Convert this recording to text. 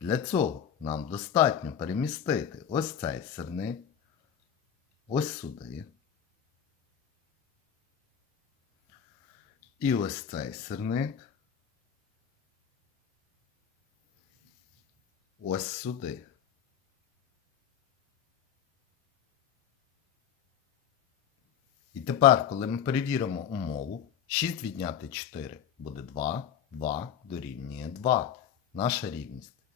Для цього нам достатньо перемістити ось цей сирник, ось сюди. І ось цей сирник. Ось сюди. І тепер, коли ми перевіримо умову, 6 відняти 4 буде 2, 2 дорівнює 2. Наша рівність